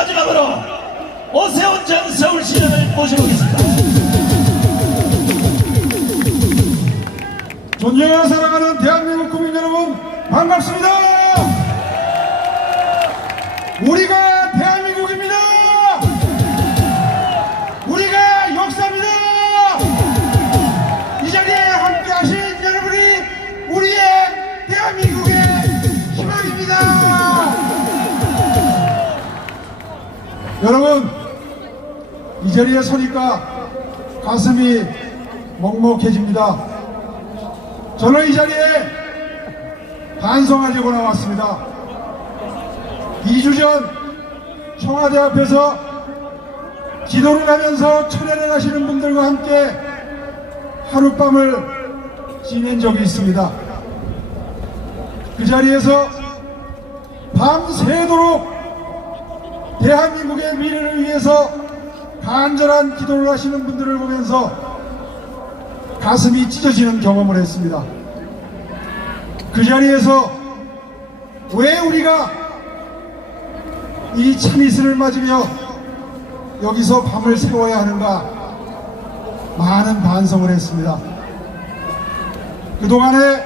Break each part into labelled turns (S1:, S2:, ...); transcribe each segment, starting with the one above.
S1: 마지막으로 오세훈 전 서울시장을 모셔보겠습니다.
S2: 존경하고 사랑하는 대한민국 국민 여러분 반갑습니다. 우리가 여러분 이 자리에 서니까 가슴이 먹먹해집니다. 저는 이 자리에 반성하려고 나왔습니다. 2주 전 청와대 앞에서 기도를 하면서 철회를 하시는 분들과 함께 하룻밤을 지낸 적이 있습니다. 그 자리에서 밤새도록 대한민국의 미래를 위해서 간절한 기도를 하시는 분들을 보면서 가슴이 찢어지는 경험을 했습니다. 그 자리에서 왜 우리가 이 참이슬을 맞으며 여기서 밤을 새워야 하는가 많은 반성을 했습니다. 그동안에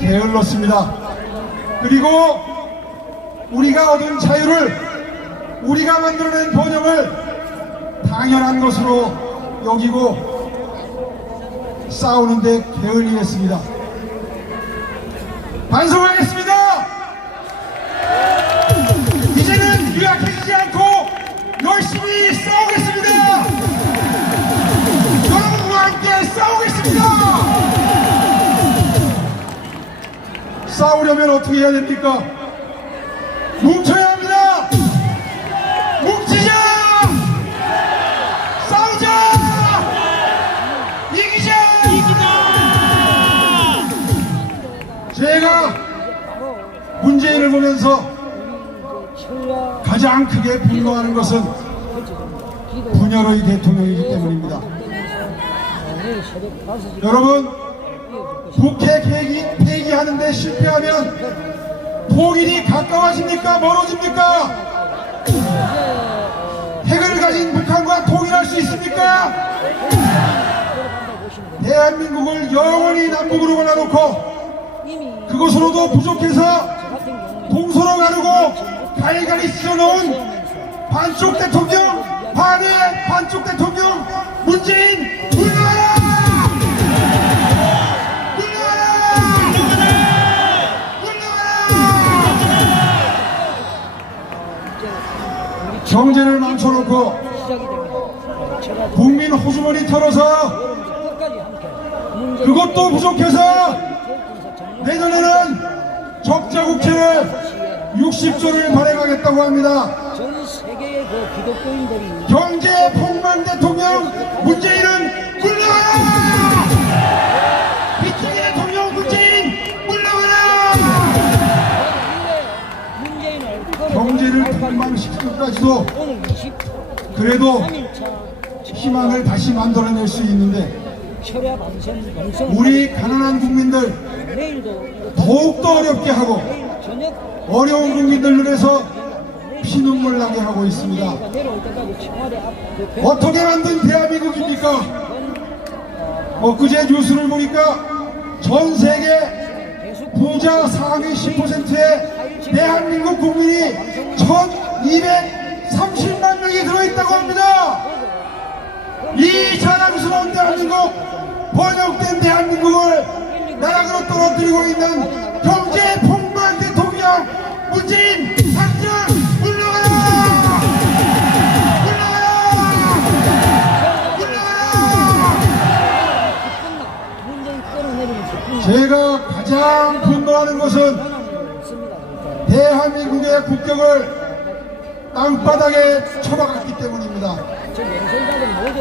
S2: 게을렀습니다. 그리고 우리가 얻은 자유를 우리가 만들어낸 번영을 당연한 것으로 여기고 싸우는데 게을리 했습니다. 반성하겠습니다. 이제는 유약해지지 않고 열심히 싸우겠습니다. 여러분과 함께 싸우겠습니다. 싸우려면 어떻게 해야 됩니까? 뭉쳐야 합니다. 뭉치자. 싸우자. 이기자. 제가 문재인을 보면서 가장 크게 분노하는 것은 분열의 대통령이기 때문입니다. 여러분, 북핵 폐기, 폐기하는데 실패하면 통일이 가까워집니까? 멀어집니까? 핵을 가진 북한과 통일할 수 있습니까? 대한민국을 영원히 남북으로 갈라놓고 그것으로도 부족해서 동서로 가르고 갈갈이 찢어놓은 반쪽 대통령 반의 반쪽 대통령 문재인 경제를 망쳐놓고 국민 호주머니 털어서 그것도 부족해서 내년에는 적자 국채를 60조를 발행하겠다고 합니다. 경제 폭망 대통령 문재인은 물러가라!
S3: 23일차
S2: 그래도 희망을 다시 만들어낼 수 있는데 우리 가난한 국민들 더욱더 어렵게 하고 어려운 국민들 눈에서 피눈물 나게 하고 있습니다. 어떻게 만든 대한민국입니까? 엊그제 뉴스를 보니까 전 세계 부자 상위 10%의 대한민국 국민이 1230만 명이 들어있다고 합니다. 이 자랑스러운 대한민국, 번역된 대한민국을 나락으로 떨어뜨리고 있는 경제 폭망 대통령 문재인 당장 물러가라! 물러가라! 물러가라! 제가 가장 분노하는 것은 대한민국의 국격을 땅바닥에 쳐박았기 때문입니다.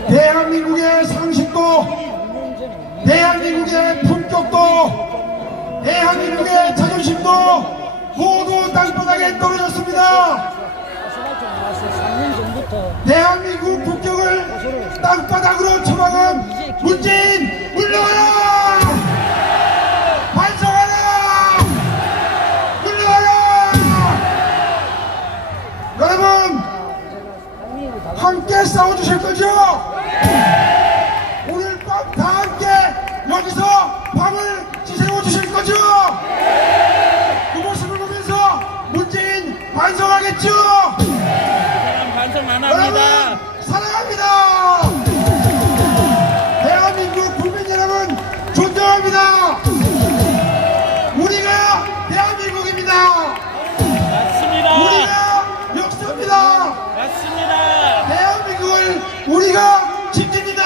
S2: 대한민국의 상식도,
S3: 2년 전에
S2: 대한민국의 품격도, 대한민국의 자존심도 모두 땅바닥에 떨어졌습니다.
S3: 아스팔트 나와서 3년 전부터
S2: 대한민국 국격을 땅바닥으로 쳐박은 문재인 Good job. 우리가
S1: 지키니까